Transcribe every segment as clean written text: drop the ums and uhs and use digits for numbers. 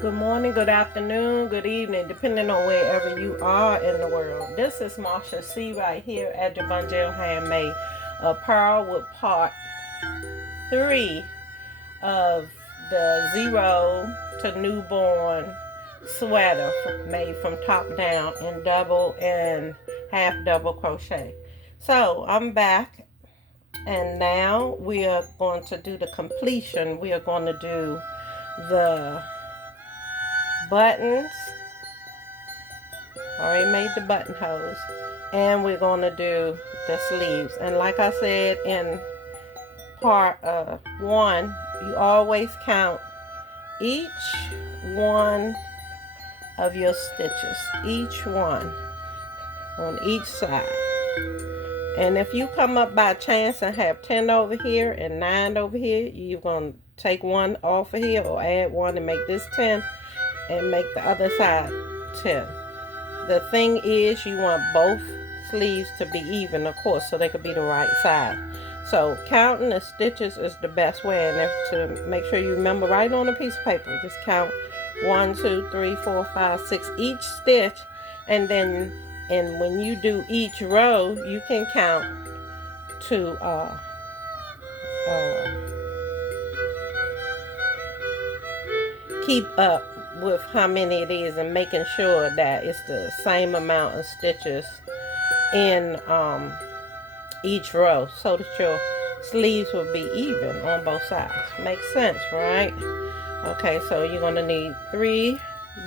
Good morning, good afternoon, good evening, depending on wherever you are in the world. This is Marsha C right here at Jabongel Handmade Apparel with part 3 of the zero to newborn sweater made from top down in double and half double crochet. So I'm back, and now we are going to do the completion. We are going to do the buttons. Already made the buttonholes, and we're going to do the sleeves. And like I said in part 1, you always count each one of your stitches, each one on each side. And if you come up by chance and have 10 over here and 9 over here, you're going to take one off of here or add one and make this 10 and make the other side 10. The thing is, you want both sleeves to be even, of course, so they could be the right size. So counting the stitches is the best way, and if, to make sure you remember, right on a piece of paper, just count 1, 2, 3, 4, 5, 6 each stitch, and then when you do each row, you can count to keep up with how many it is, and making sure that it's the same amount of stitches in each row, so that your sleeves will be even on both sides. Makes sense, right? Okay, so you're going to need 3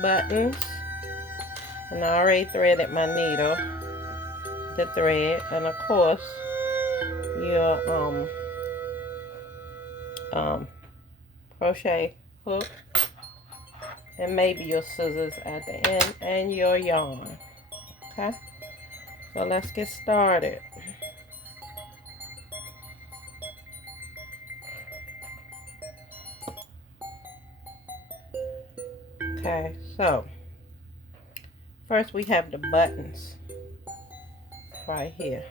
buttons, and I already threaded my needle, the thread, and of course your crochet hook, and maybe your scissors at the end, and your yarn. Okay, so let's get started. Okay, so first we have the buttons right here.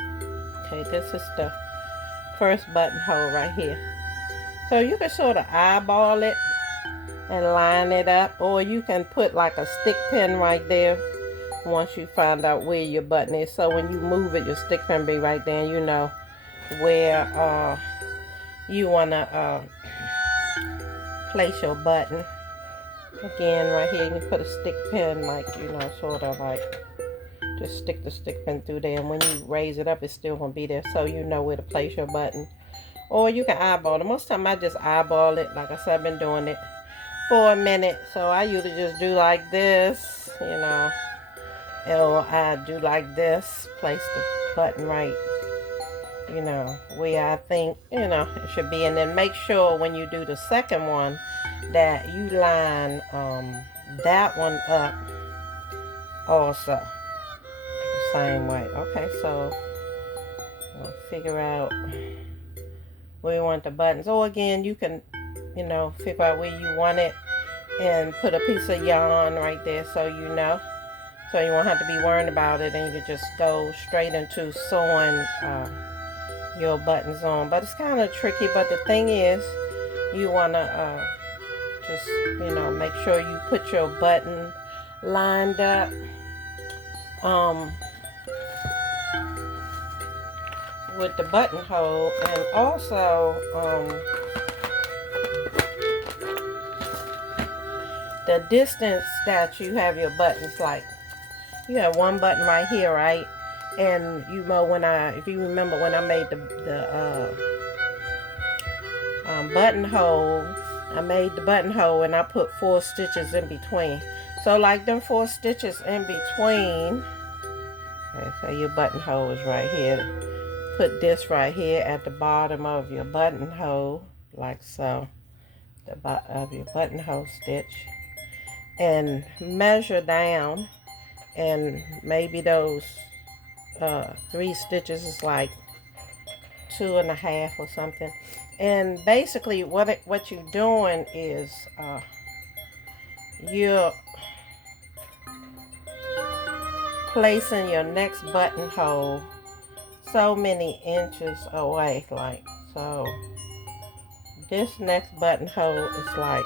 Okay, this is the first buttonhole right here. So you can sort of eyeball it and line it up, or you can put like a stick pin right there once you find out where your button is. So when you move it, your stick pin be right there, and you know where you want to place your button. Again, right here, you can put a stick pin, like, you know, sort of like, just stick the stick pin through there, and when you raise it up, it's still going to be there, so you know where to place your button. Or you can eyeball it. Most of the time, I just eyeball it. Like I said, I've been doing it for a minute, so I usually just do like this, you know, or I do like this, place the button right, you know, where I think, you know, it should be. And then make sure when you do the second one that you line that one up also the same way. Okay, so I'll figure out where you want the buttons. Or again, you can, you know, figure out where you want it and put a piece of yarn right there, so you know, so you won't have to be worrying about it, and you can just go straight into sewing your buttons on. But it's kind of tricky. But the thing is, you want to just, you know, make sure you put your button lined up with the buttonhole, and also the distance that you have your buttons. Like, you have one button right here, right? And you know, if you remember when I made the buttonhole, I made the buttonhole and I put 4 stitches in between. So like them 4 stitches in between, okay, so your buttonhole is right here. Put this right here at the bottom of your buttonhole, like so, the bottom of your buttonhole stitch, and measure down, and maybe those 3 stitches is like 2.5 or something. And basically what you're doing is you're placing your next buttonhole so many inches away, like so. This next buttonhole is like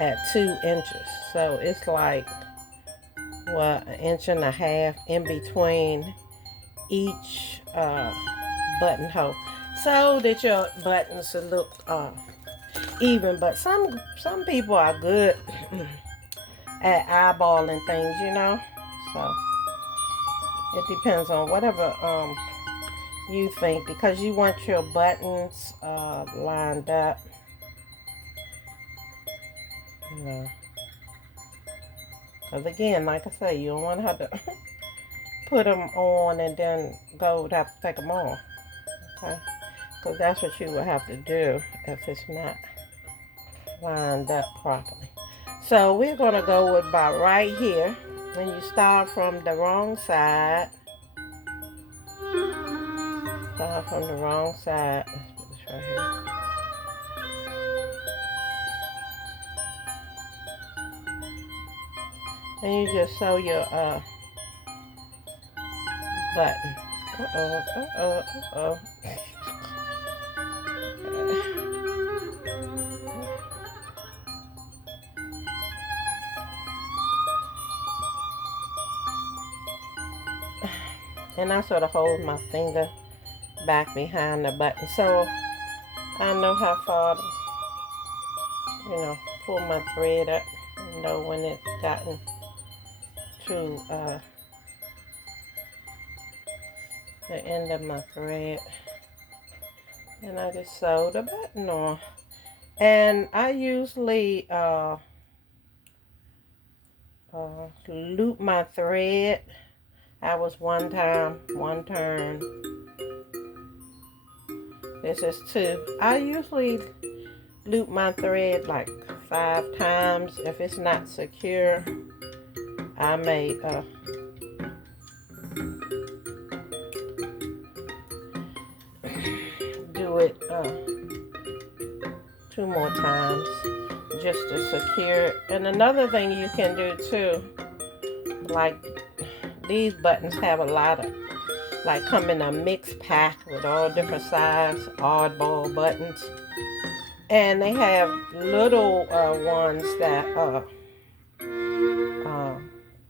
at 2 inches. So it's like, what, 1.5 inches in between each buttonhole, so that your buttons will look even. But some people are good at eyeballing things, you know. So it depends on whatever you think, because you want your buttons lined up. You know. Because again, like I say, you don't want to have to put them on and then go have to take them off. Okay? Because that's what you would have to do if it's not lined up properly. So we're going to go with about right here. When you start from the wrong side. Start from the wrong side. Let's put this right here. And you just sew your button. Uh-oh. And I sort of hold my finger back behind the button, so I know how far to, you know, pull my thread up, you know, when it's gotten to the end of my thread. And I just sew the button on. And I usually loop my thread. I was one turn. This is 2. I usually loop my thread like 5 times. If it's not secure, I may do it 2 more times just to secure it. And another thing you can do too, like these buttons have a lot of, like, come in a mixed pack with all different size oddball buttons. And they have little ones that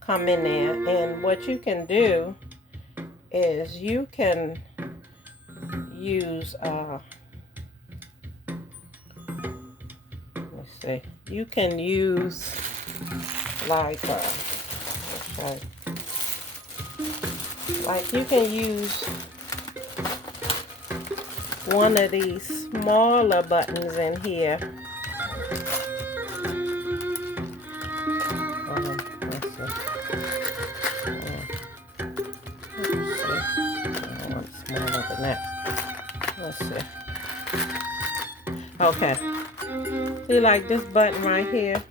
come in there. And what you can do is you can use, let's see, you can use like you can use one of these smaller buttons in here. Let's see. I want it smaller than that. Let's see. Okay. See, like this button right here,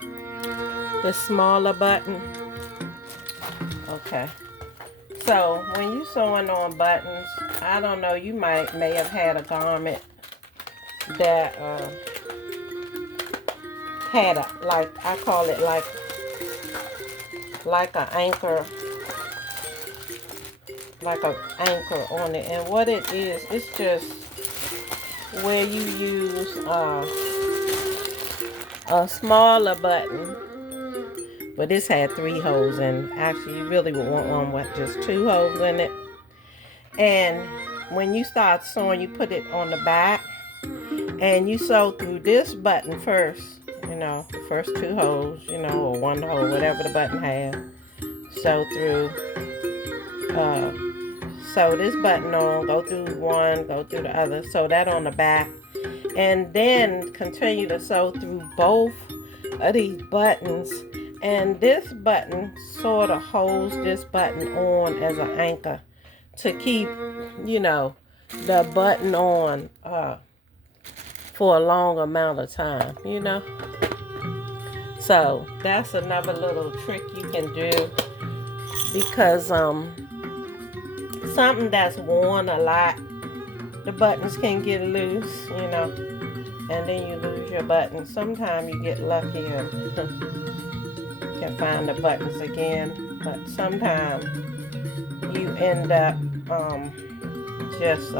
the smaller button. Okay. So when you sewing on buttons, I don't know, you may have had a garment that had a, like, I call it like an anchor, on it. And what it is, it's just where you use a smaller button. But this had 3 holes in. Actually, you really would want one with just 2 holes in it. And when you start sewing, you put it on the back. And you sew through this button first. You know, the first 2 holes, you know, or 1 hole, whatever the button has. Sew through. Sew this button on. Go through one, go through the other. Sew that on the back. And then continue to sew through both of these buttons. And this button sort of holds this button on as an anchor to keep, you know, the button on for a long amount of time, you know. So that's another little trick you can do, because something that's worn a lot, the buttons can get loose, you know, and then you lose your button. Sometimes you get lucky and can find the buttons again, but sometimes you end up just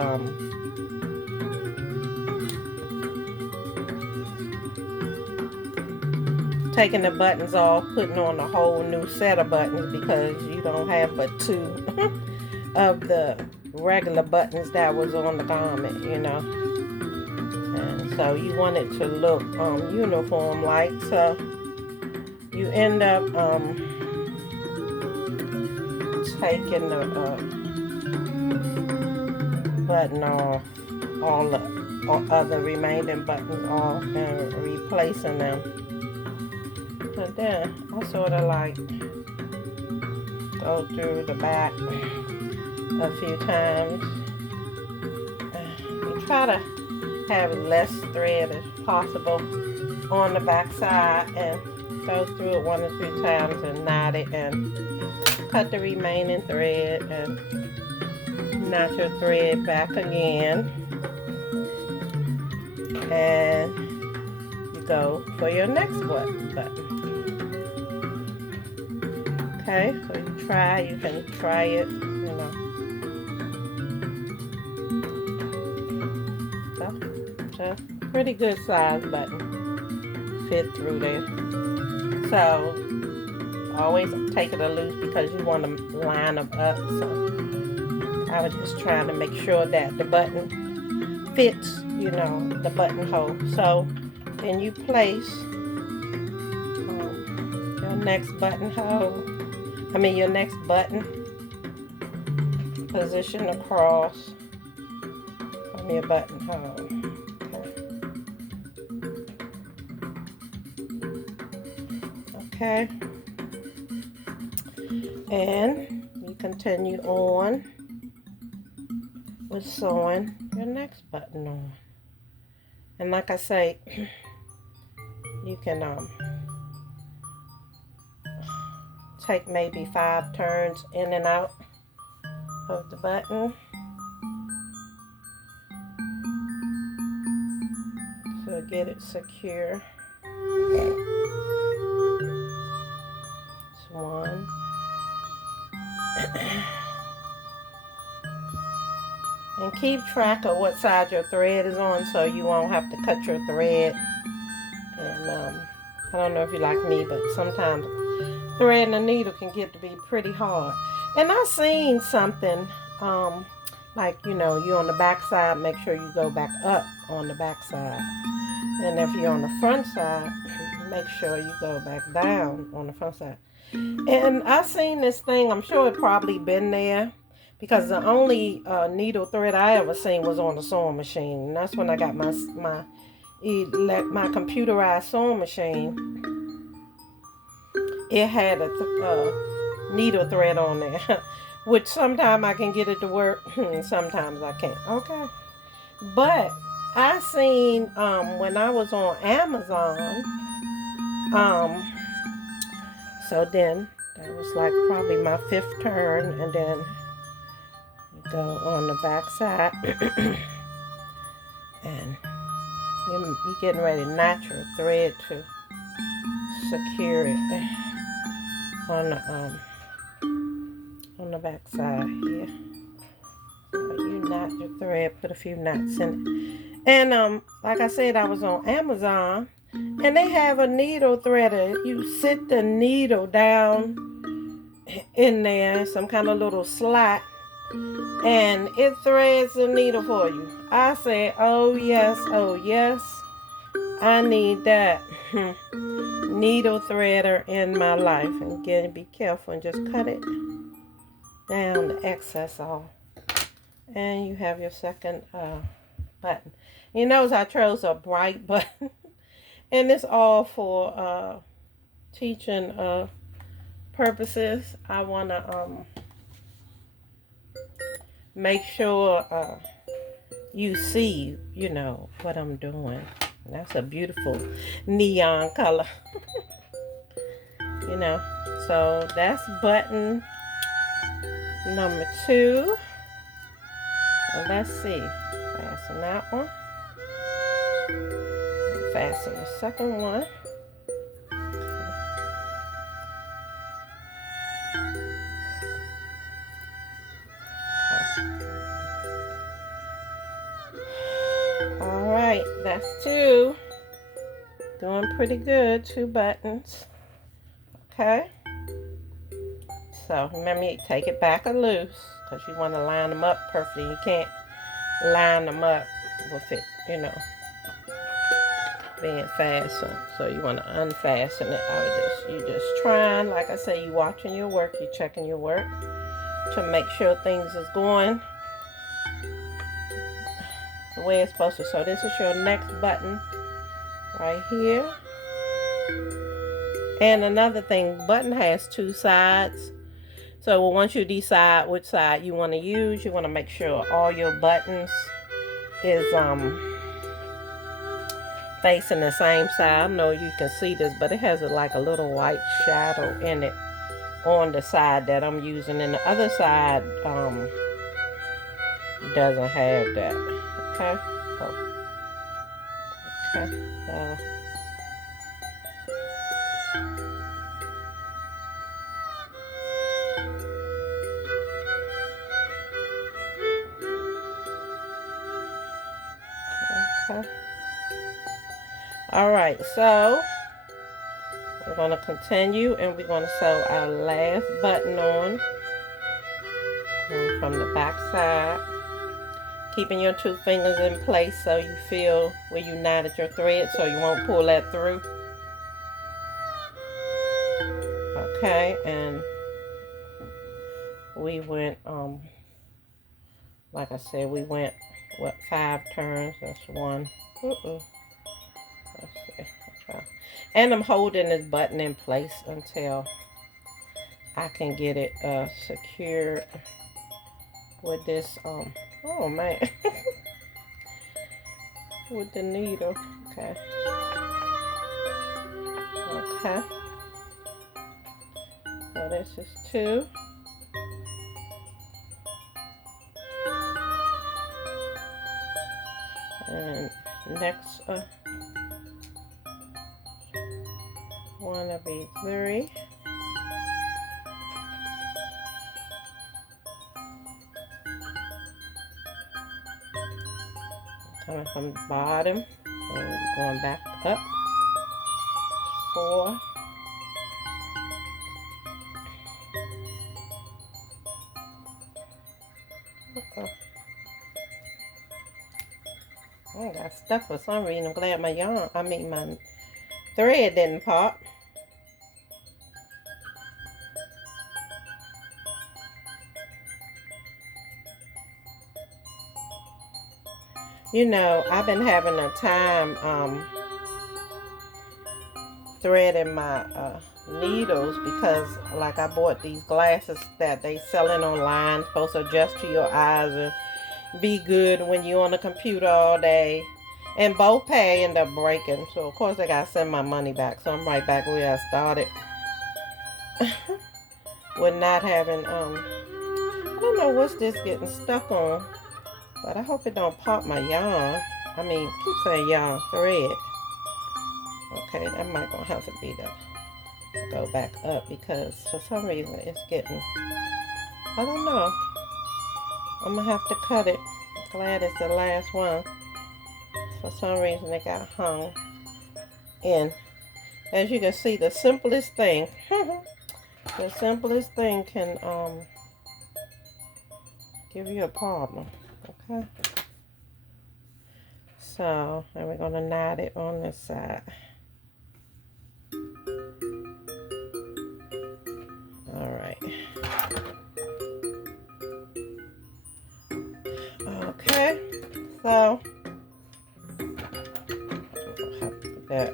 taking the buttons off, putting on a whole new set of buttons because you don't have but 2 of the regular buttons that was on the garment, you know. And so you want it to look uniform like, so you end up taking the button off, all the other remaining buttons off, and replacing them. And then I sort of like go through the back a few times. You try to have less thread as possible on the back side, and go through it 1 or 2 times and knot it, and cut the remaining thread and knot your thread back again, and you go for your next button. Okay, so you can try it, you know. So pretty good size button, fit through there. So always take it a loose because you want to line them up. So I was just trying to make sure that the button fits, you know, the buttonhole. So then you place your next buttonhole. Your next button, position across from your buttonhole. Okay. And you continue on with sewing your next button on. And like I say, you can take maybe 5 turns in and out of the button to get it secure. That's 1. And keep track of what side your thread is on so you won't have to cut your thread. And I don't know if you're like me, but sometimes threading a needle can get to be pretty hard. And I seen something like, you know, you're on the back side, make sure you go back up on the back side. And if you're on the front side, make sure you go back down on the front side. And I seen this thing, I'm sure it probably been there, because the only needle thread I ever seen was on the sewing machine. And that's when I got my computerized sewing machine. It had a needle thread on there, which sometimes I can get it to work, and sometimes I can't. Okay. But I seen when I was on Amazon, so then that was like probably my 5th turn, and then you go on the back side and you're getting ready to knot your thread to secure it on the back side here. So you knot your thread, put a few knots in it. And like I said, I was on Amazon, and they have a needle threader. You sit the needle down in there, some kind of little slot, and it threads the needle for you. I said, oh yes, I need that needle threader in my life. And again, be careful and just cut it down, the excess off. And you have your second button. You notice I chose a bright button. And it's all for teaching purposes. I want to make sure you see, you know, what I'm doing. That's a beautiful neon color. You know, so that's button number 2. Well, let's see. Fasten that one. Fasten the second one. All right, that's 2. Doing pretty good. 2 buttons. Okay. So remember, you take it back or loose because you want to line them up perfectly. You can't line them up with it, you know, being fastened. So you want to unfasten it out of this. You just trying, like I say, you watching your work, you checking your work to make sure things is going the way it's supposed to. So this is your next button right here. And another thing, button has 2 sides. So once you decide which side you want to use, you want to make sure all your buttons is facing the same side. I know you can see this, but it has like a little white shadow in it on the side that I'm using, and the other side doesn't have that. Okay. Oh. Okay. Okay. All right. So we're going to continue, and we're going to sew our last button on from the back side, keeping your 2 fingers in place so you feel where you knotted your thread so you won't pull that through. Okay, and we went like I said, we went what, 5 turns. That's 1. Let's see. And I'm holding this button in place until I can get it secured with this oh man with the needle. Okay. Okay. So this is 2. And next one will be 3. Coming from the bottom, and going back up. 4. I got stuck for some reason. I'm glad my my thread didn't pop. You know, I've been having a time threading my needles because, like, I bought these glasses that they selling online, supposed to adjust to your eyes and be good when you're on the computer all day. And both pay end up breaking, so of course I gotta send my money back. So I'm right back where I started with not having I don't know what's this getting stuck on, but I hope it don't pop my yarn. I mean, keep saying yarn, thread. Okay, that might gonna have to be the go back up because for some reason it's getting, I don't know. I'm gonna have to cut it. Glad it's the last one. For some reason it got hung in. As you can see, the simplest thing the simplest thing can give you a problem. Okay, so and we're gonna knot it on this side. All right. Okay, so that.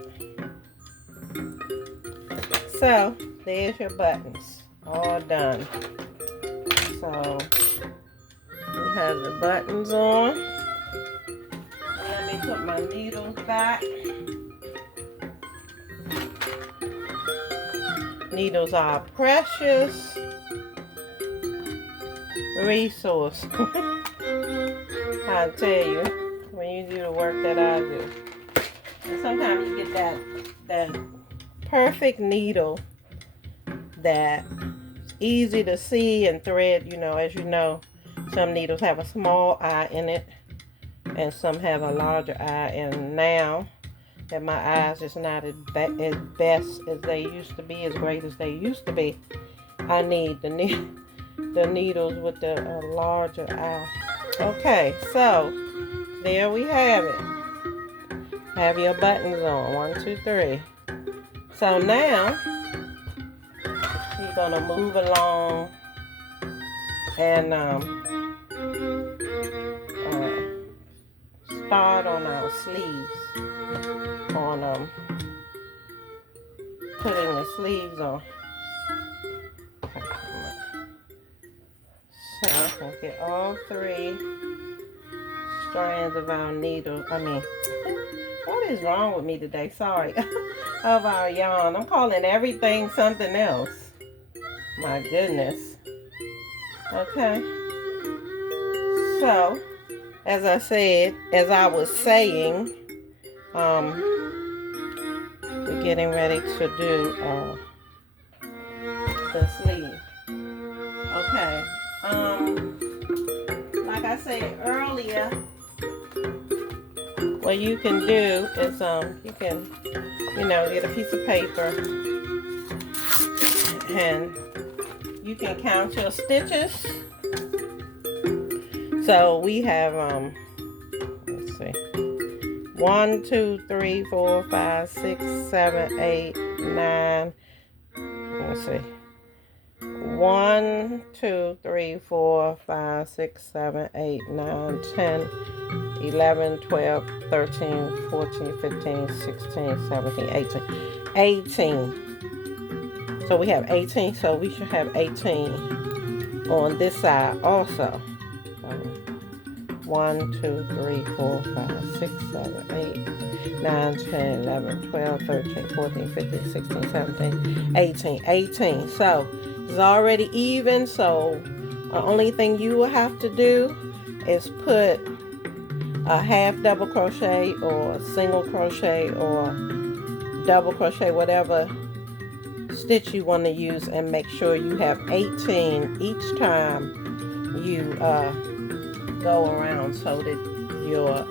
So there's your buttons, all done. So we have the buttons on. Let me put my needles back. Needles are a precious resource. I tell you, when you do the work that I do. And sometimes you get that perfect needle that's easy to see and thread. You know, as you know, some needles have a small eye in it and some have a larger eye. And now that my eyes is not as best as they used to be, as great as they used to be. I need the needles with the larger eye. Okay, so there we have it. Have your buttons on. 1, 2, 3. So now you're gonna move along and start on our sleeves. On putting the sleeves on. So I'm gonna get all 3 strands of our needle. What is wrong with me today? Sorry. Of our yarn. I'm calling everything something else. My goodness. Okay. So, as I was saying, we're getting ready to do the sleeve. Okay. Like I said earlier, what you can do is you can, get a piece of paper and you can count your stitches. So we have let's see, 1, 2, 3, 4, 5, 6, 7, 8, 9. Let's see. 1, 2, 3, 4, 5, 6, 7, 8, 9, 10, 11, 12, 13, 14, 15, 16, 17, 18. 18. So we have 18, so we should have 18 on this side also. 1, 2, 3, 4, 5, 6, 7, 8, 9, 10, 11, 12, 13, 14, 15, 16, 17, 18. 18. So it's already even. So the only thing you will have to do is put a half double crochet or single crochet or double crochet, whatever stitch you want to use, and make sure you have 18 each time you go around, so that your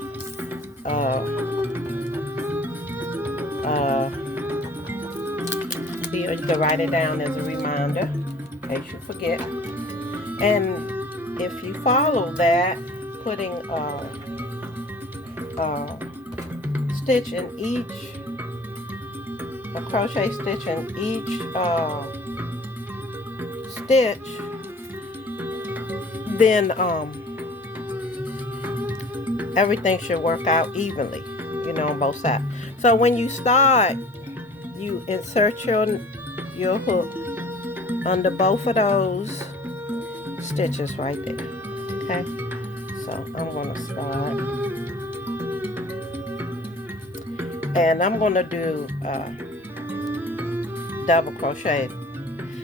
you can write it down as a reminder in case you forget. And if you follow that, putting stitch in each, a crochet stitch in each stitch, then everything should work out evenly, on both sides. So when you start, you insert your hook under both of those stitches right there. Okay, so I'm going to start, and I'm going to do double crochet,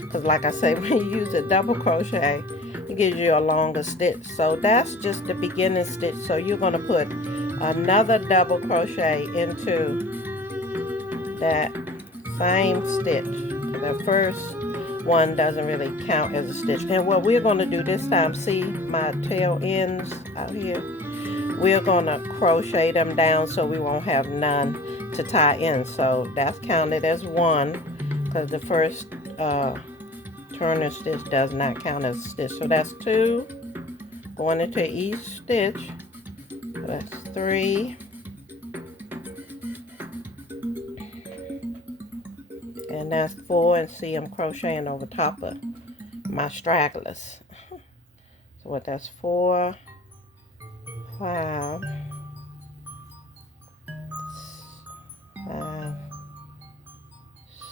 because like I say, when you use a double crochet, it gives you a longer stitch. So that's just the beginning stitch. So you're going to put another double crochet into that same stitch. The first one doesn't really count as a stitch. And what we're going to do this time, see my tail ends out here? We're going to crochet them down so we won't have none to tie in. So that's counted as 1, because the first turning stitch does not count as a stitch. So that's 2 going into each stitch. So that's 3. And that's 4. And see, I'm crocheting over top of my stragglers. So what, that's 4, 5,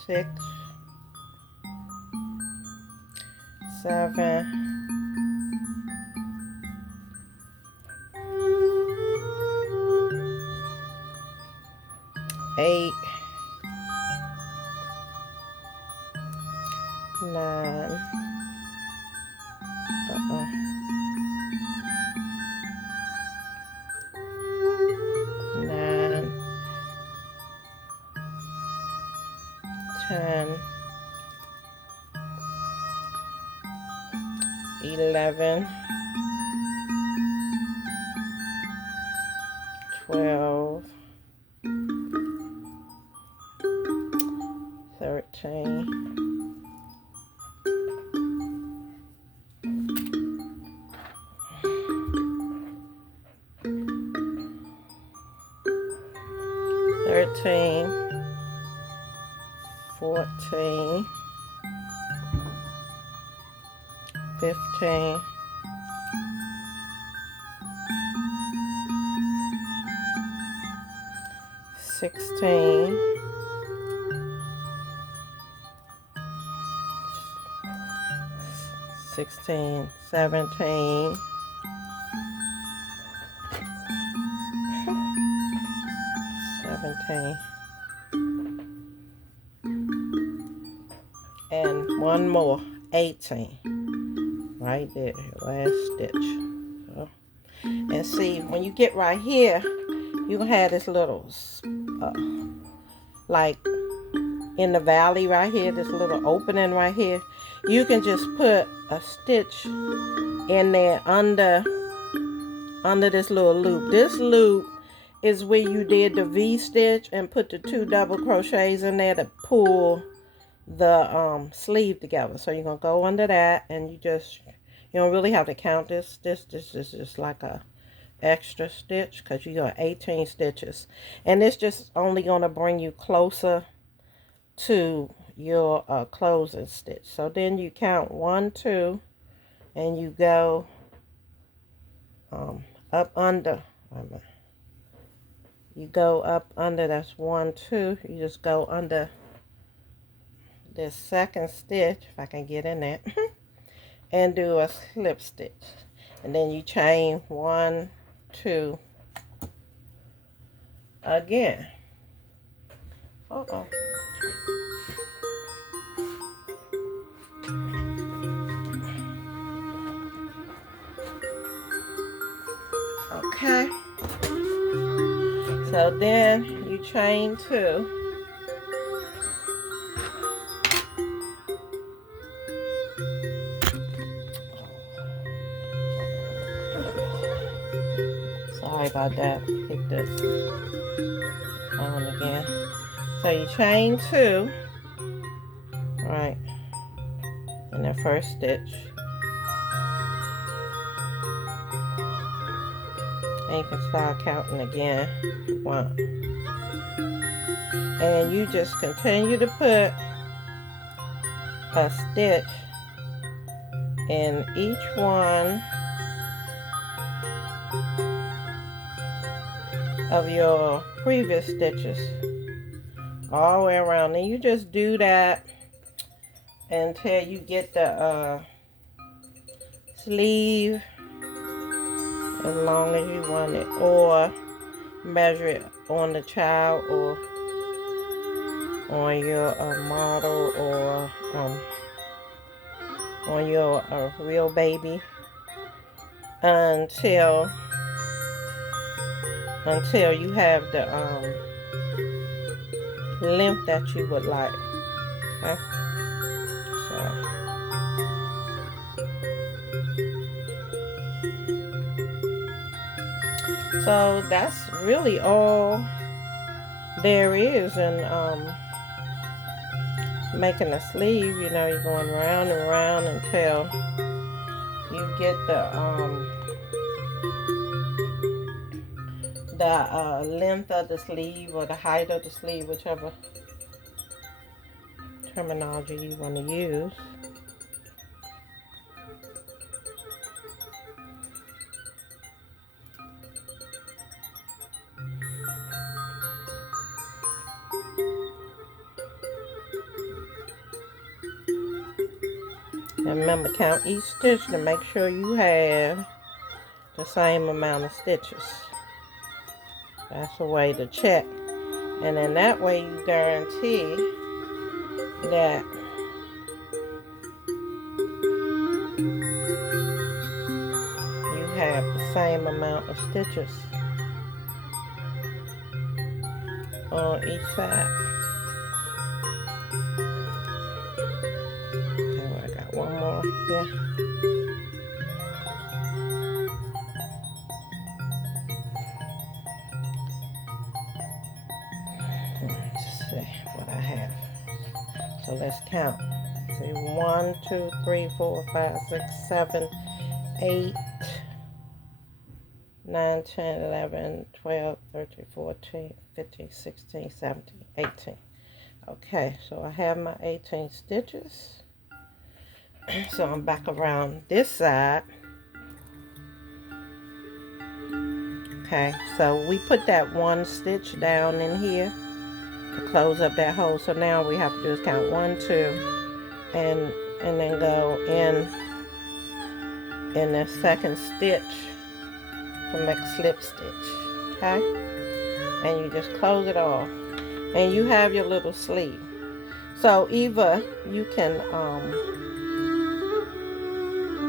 6, 7, 8, 9, 9, 10, 11, 12, 14. 13, 14, 15, 16, 17, 17, and one more, 18, right there, last stitch. So, and see, when you get right here, you're gonna have this little like in the valley right here, this little opening right here. You can just put a stitch in there under this little loop. This loop is where you did the V stitch and put the 2 double crochets in there to pull the sleeve together. So you're gonna go under that, and you don't really have to count this. This is just like a extra stitch because you got 18 stitches, and it's just only gonna bring you closer to your closing stitch. So then you count 1, 2, and you go up under. You go up under. That's 1, 2. You just go under this second stitch, if I can get in there, and do a slip stitch, and then you chain 1, 2 again. Okay, so then you chain 2. Sorry about that. Hit this on again. So you chain 2, right, in the first stitch. And you can start counting again. 1. And you just continue to put a stitch in each one of your previous stitches all the way around, and you just do that until you get the sleeve as long as you want it, or measure it on the child or on your model, or on your real baby, until you have the length that you would like. Okay, so that's really all there is in making a sleeve. You know, you're going round and round until you get the length of the sleeve, or the height of the sleeve, whichever terminology you want to use. And remember, count each stitch to make sure you have the same amount of stitches. That's a way to check. And then that way you guarantee that you have the same amount of stitches on each side. Okay, I got one more here. Let's see what I have. So let's count. See, 1, 2, 3, 4, 5, 6, 7, 8, 9, 10, 11, 12, 13, 14, 15, 16, 17, 18. Okay, so I have my 18 stitches. So I'm back around this side. Okay, so we put that one stitch down in here to close up that hole. So now we have to do is count 1, 2, and then go in the second stitch to make a slip stitch. Okay, and you just close it off, and you have your little sleeve. So either you can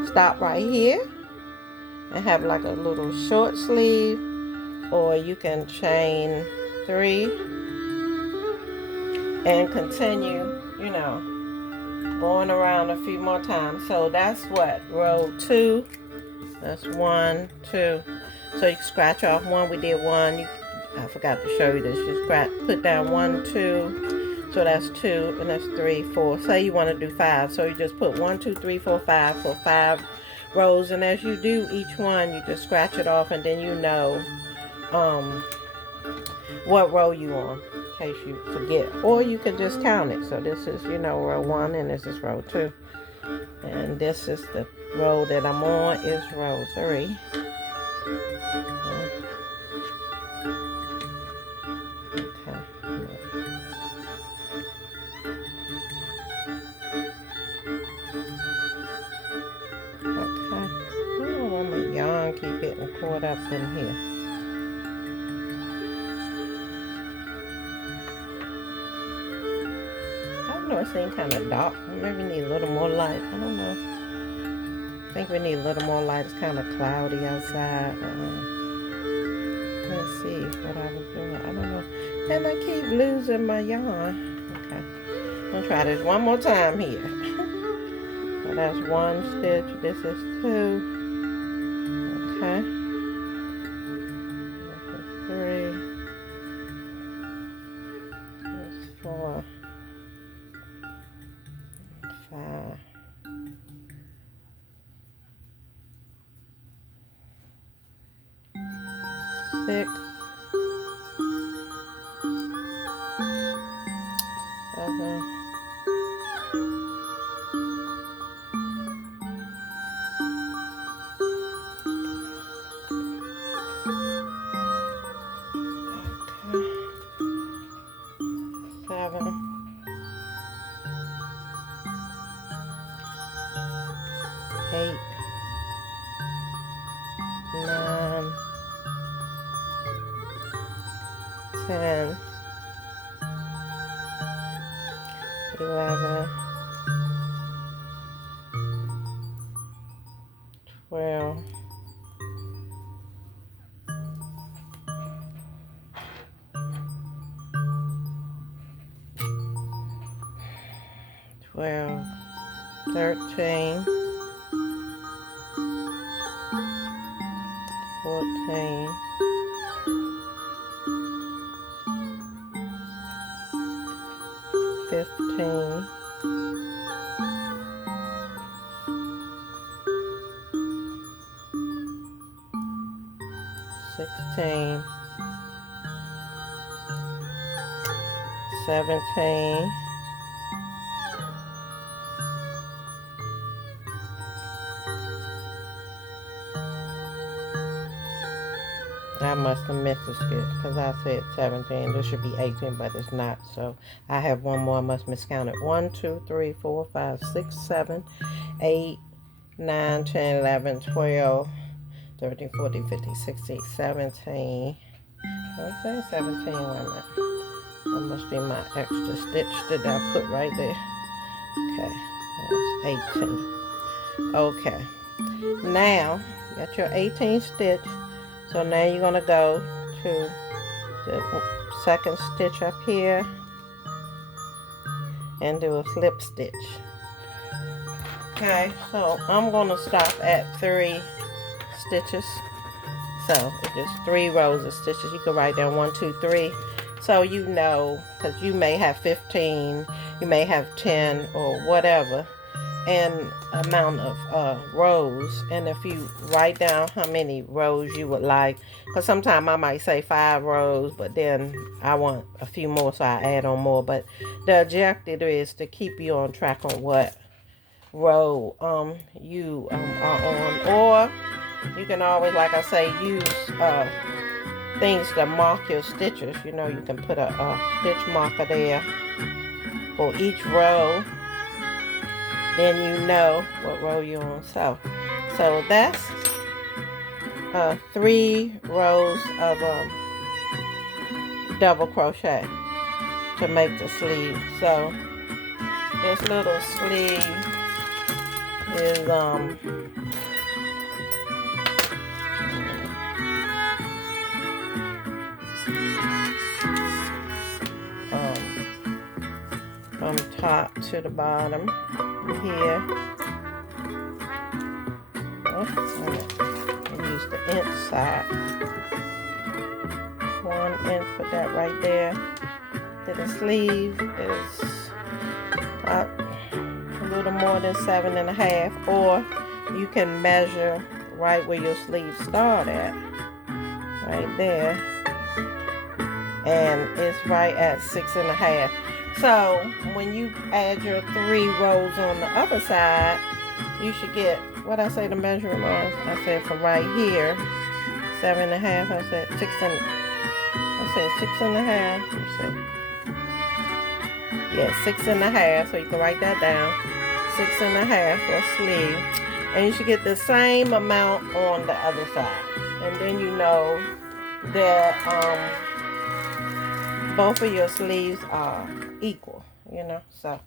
stop right here and have like a little short sleeve, or you can chain 3 and continue, you know, going around a few more times. So that's what, row 2. That's 1, 2. So you scratch off 1. We did 1. I forgot to show you this. You put down 1, 2. So that's 2, and that's 3, 4. Say you want to do 5. So you just put 1, 2, 3, 4, 5 for 5 rows. And as you do each one, you just scratch it off, and then you know what row you on, in case you forget. Or you can just count it. So this is, you know, row 1, and this is row 2. And this is the row that I'm on, is row 3. Okay. Okay. I don't want my yarn keep getting caught up in here. I don't know, it seems kind of dark. Maybe we need a little more light. I don't know. I think we need a little more light. It's kind of cloudy outside. Let's see what I was doing. I don't know. And I keep losing my yarn. Okay. I'm going to try this one more time here. So that's 1 stitch. This is 2. Okay. This is 3. This is 4. 5. 6. 7. 7. 8. 9. 10. 11. 12. 12. 13. 14. 15. 16. 17. 18. I must have missed a sketch because I said 17. This should be 18, but it's not. So I have one more. I must miscount it. 1, 2, 3, 4, 5, 6, 7, 8, 9, 10, 11, 12, 13, 14, 15, 16, 17. I'm saying 17. Wait a minute. That must be my extra stitch that I put right there. Okay. That's 18. Okay. Now, you got your 18 stitch. So now you're going to go to the second stitch up here and do a slip stitch. Okay, so I'm going to stop at 3 stitches. So it's just 3 rows of stitches. You can write down 1, 2, 3. So you know, because you may have 15, you may have 10 or whatever, and amount of rows. And if you write down how many rows you would like, because sometimes I might say 5 rows, but then I want a few more, so I add on more. But the objective is to keep you on track on what row you are on. Or you can always, like I say, use things to mark your stitches. You know, you can put a stitch marker there for each row, then you know what row you're on. So that's 3 rows of double crochet to make the sleeve. So this little sleeve is from top to the bottom here. Use the inside. 1 inch, put that right there. Then the sleeve is a little more than 7.5, or you can measure right where your sleeves start at, right there, and it's right at 6.5. So when you add your 3 rows on the other side, you should get what I say the measurement was. I said from right here, 7.5. I said 6.5. Yeah, 6.5. So you can write that down. 6.5 for a sleeve, and you should get the same amount on the other side. And then you know that both of your sleeves are equal. You know. So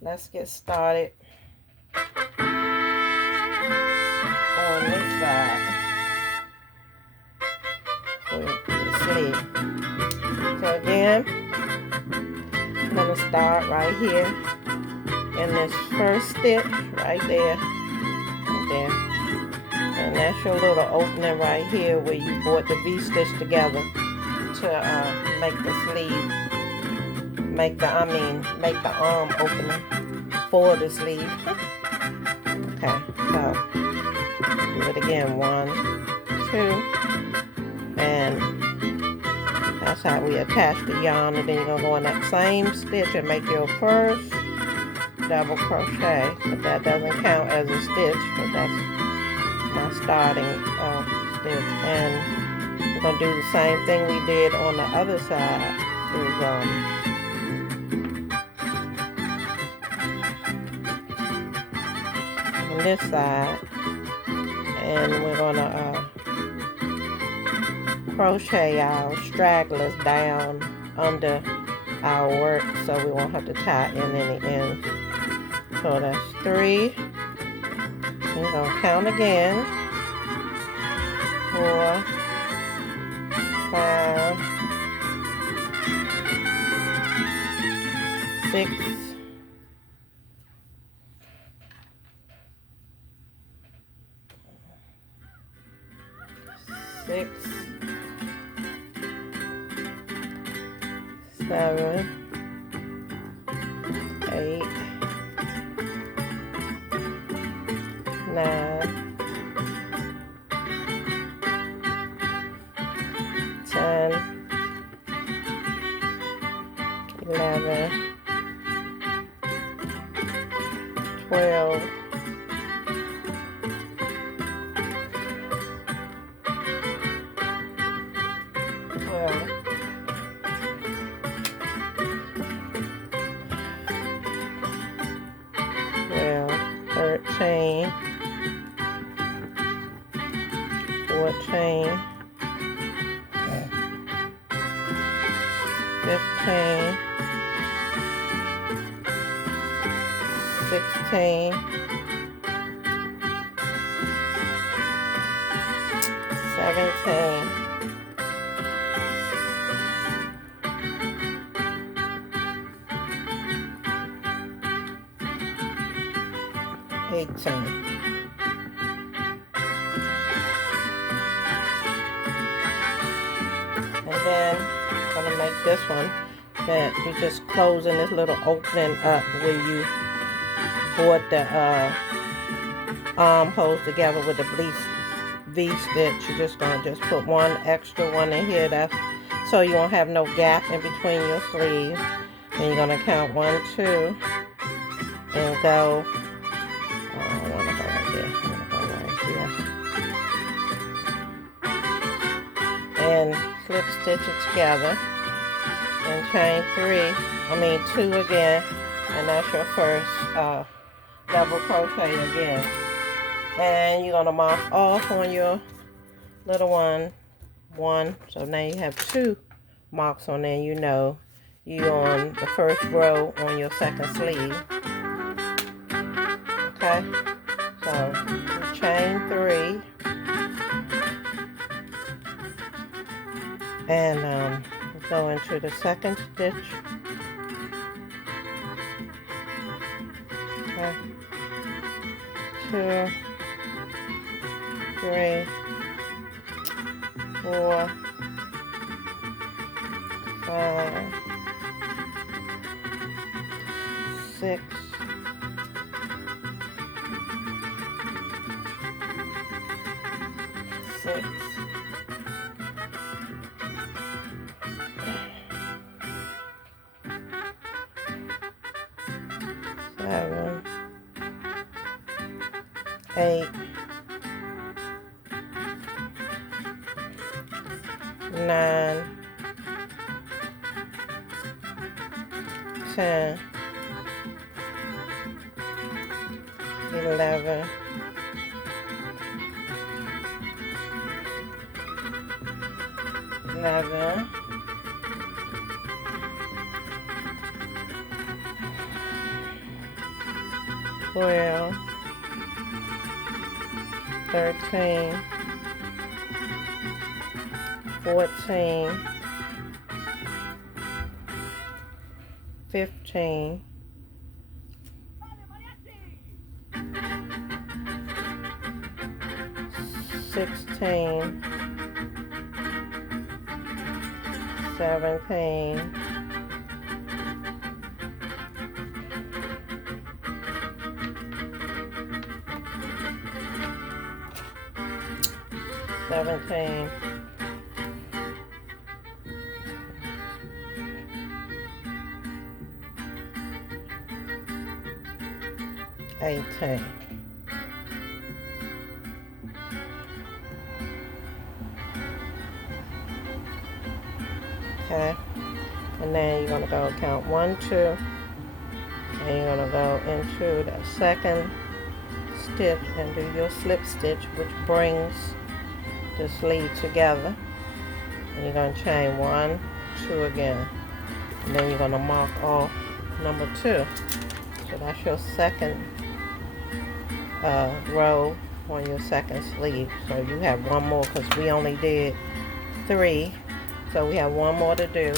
let's get started on this side for the sleeve. So again, I'm going to start right here in this first stitch right there, and that's your little opening right here where you brought the V-stitch together to make the sleeve, make the arm opening for the sleeve. Okay, so do it again, 1, 2, and that's how we attach the yarn. And then you're going to go in that same stitch and make your first double crochet. But that doesn't count as a stitch, but that's my starting stitch. And we're going to do the same thing we did on the other side. On this side. And we're going to crochet our stragglers down under our work so we won't have to tie in any ends. So that's 3. We're going to count again. 4, 5, 6, 7, 8, 9, 10, 11, 12, 13, 14, 15, 16, 17, 18. And then I'm going to make this one, that you just closing this little opening up where you bought the armholes together with the V-stitch. You're just gonna put one extra one in here, that's so you won't have no gap in between your sleeves. And you're gonna count 1, 2, and go. I don't wanna go right there. I'm gonna go right here. And slip stitch it together. And chain 2 again. And that's your first double crochet again. And you're gonna mark off on your little one. So now you have 2 marks on there. You know you're on the first row on your second sleeve. Okay, so chain 3 and go into the second stitch. Okay, 2, 3, 4, 5, 6, 7, 8, 9, 10, 11, 12, 13, 14, 15, 16, 17, 18. Okay, and then you're gonna go count 1, 2, and you're gonna go into the second stitch and do your slip stitch, which brings the sleeve together. And you're gonna chain 1, 2 again, and then you're gonna mark off number 2. So that's your second row on your second sleeve. So you have one more because we only did 3. So we have one more to do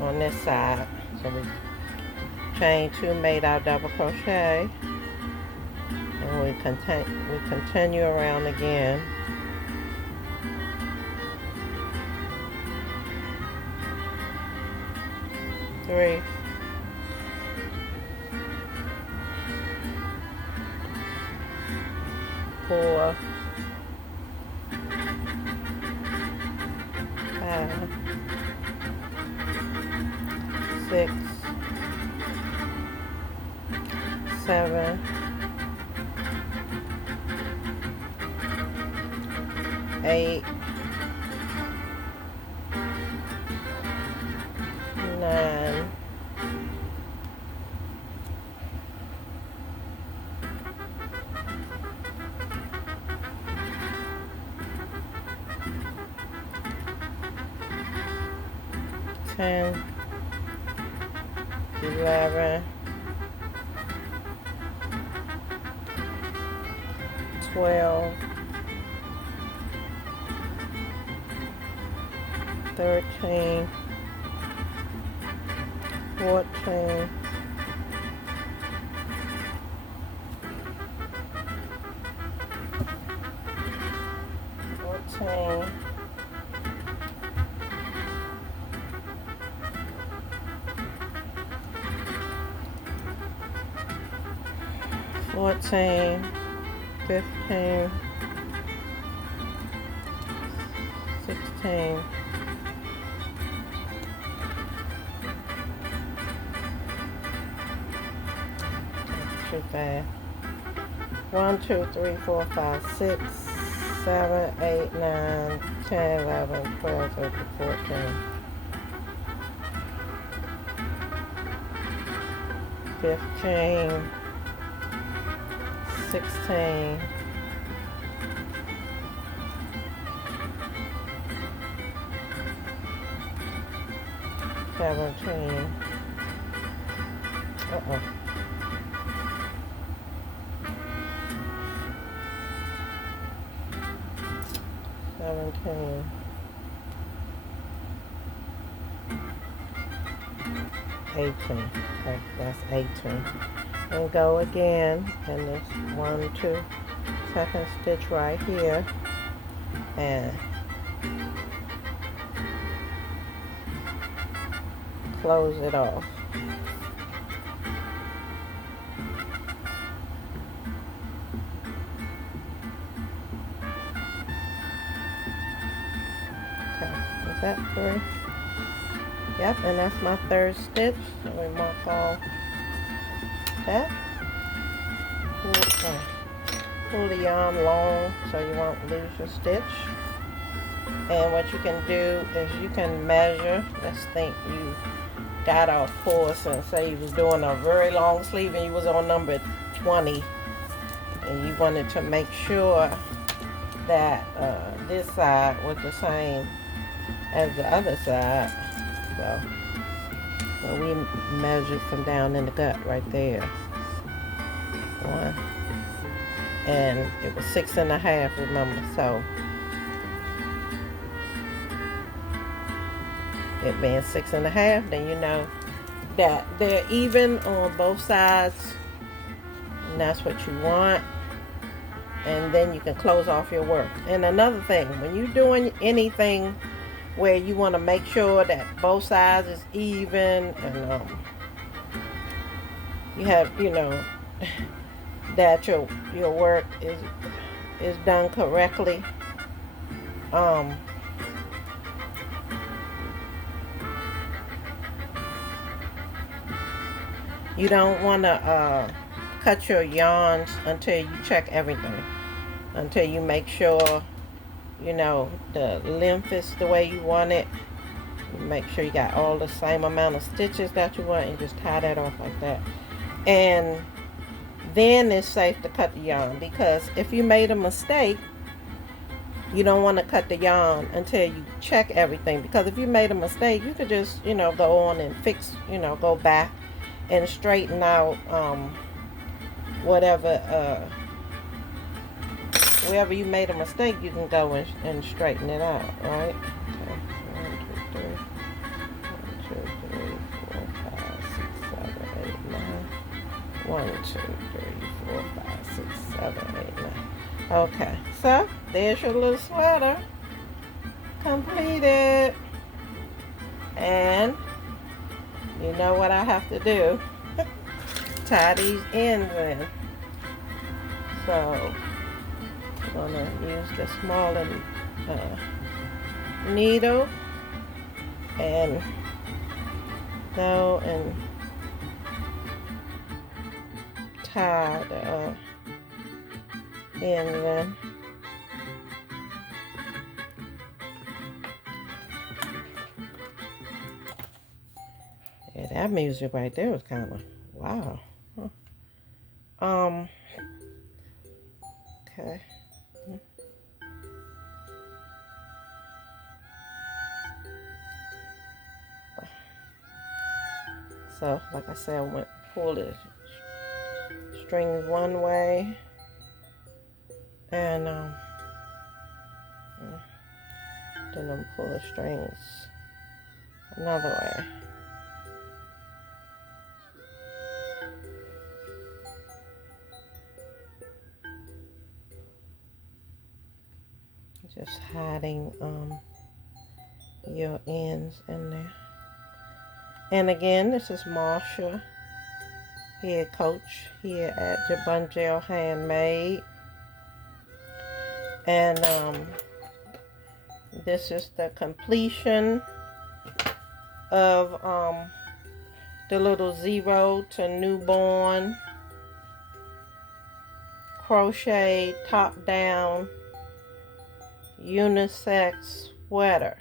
on this side. So we chain 2, made our double crochet, and we continue around again. Three, 4, 5, 6, 7, 8, 9, 10, 11, 12, 13, 14, 15, 14, 15, 16, 1, 2, 3, 4, 5, 6, 7, 8, 9, 10, 11, 12, 13, 14, 15, 16, 17, 17, 18. Okay, that's 18. And go again in this 1, 2 second stitch right here, and close it off. Okay, is that 3? Yep, and that's my 3rd stitch. So we mark all that. Pull the yarn long so you won't lose your stitch. And what you can do is you can measure. Let's think you got off course and say you was doing a very long sleeve and you was on number 20, and you wanted to make sure that this side was the same as the other side. So we measured from down in the gut right there. 1, and it was 6.5, remember, so it being 6.5, then you know that they're even on both sides, and that's what you want. And then you can close off your work. And another thing, when you're doing anything where you want to make sure that both sides is even, and you have, you know, that your work is done correctly, you don't want to cut your yarns until you check everything, until you make sure, you know, the length is the way you want it. You make sure you got all the same amount of stitches that you want, and just tie that off like that. And then it's safe to cut the yarn, because if you made a mistake, you don't want to cut the yarn until you check everything, because if you made a mistake, you could just, you know, go on and fix, you know, go back and straighten out whatever, wherever you made a mistake, you can go and straighten it out, right? Okay. 1, 2, 3, 4, 5, 6, 7, 8, 9. 1, 2, 3, 4, 5, 6, 7, 8, 9. Okay, so there's your little sweater completed. And you know what I have to do? Tie these ends in. So I'm gonna use the smaller needle and go and tie the ends in. Yeah, that music right there was kind of wow. Huh. Okay. So, like I said, I pull the strings one way, and then I'm pull the strings another way. Just hiding your ends in there. And again, this is Marsha head coach here at Jabongel Handmade. And this is the completion of the little 0 to newborn crochet top down unisex sweater.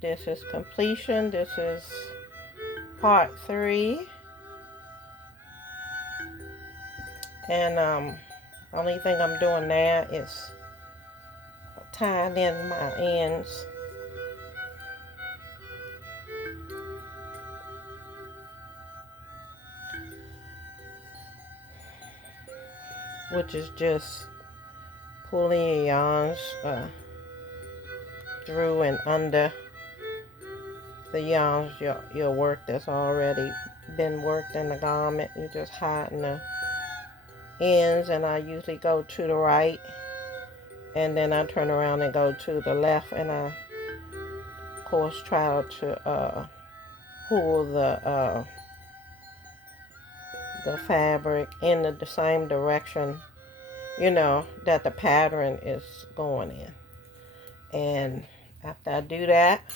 This is completion. This is part 3. And only thing I'm doing now is tying in my ends. Which is just pulling your yarns through and under the yarns, your work that's already been worked in the garment. You just hiding the ends, and I usually go to the right, and then I turn around and go to the left, and I of course try to pull the fabric in the same direction, you know, that the pattern is going in. And after I do that,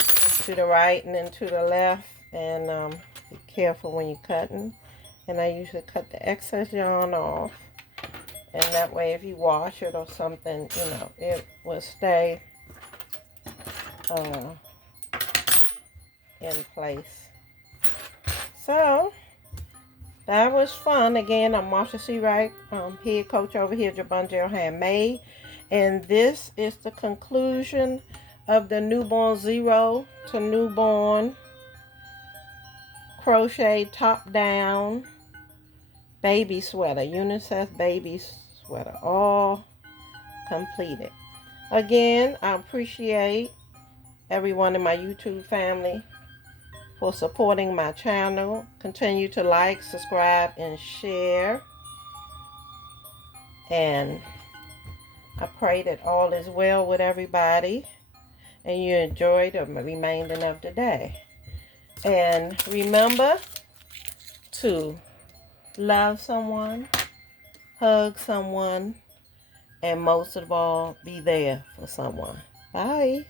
to the right and then to the left, and be careful when you're cutting. And I usually cut the excess yarn off, and that way if you wash it or something, you know, it will stay in place. So that was fun. Again, I'm Marsha C. Wright, head coach over here at Jabongel Handmade. And this is the conclusion of the newborn 0 to newborn crochet top down baby sweater, unisex baby sweater, all completed. Again, I appreciate everyone in my YouTube family for supporting my channel. Continue to like, subscribe, and share. And I pray that all is well with everybody and you enjoy the remainder of the day. And remember to love someone, hug someone, and most of all, be there for someone. Bye.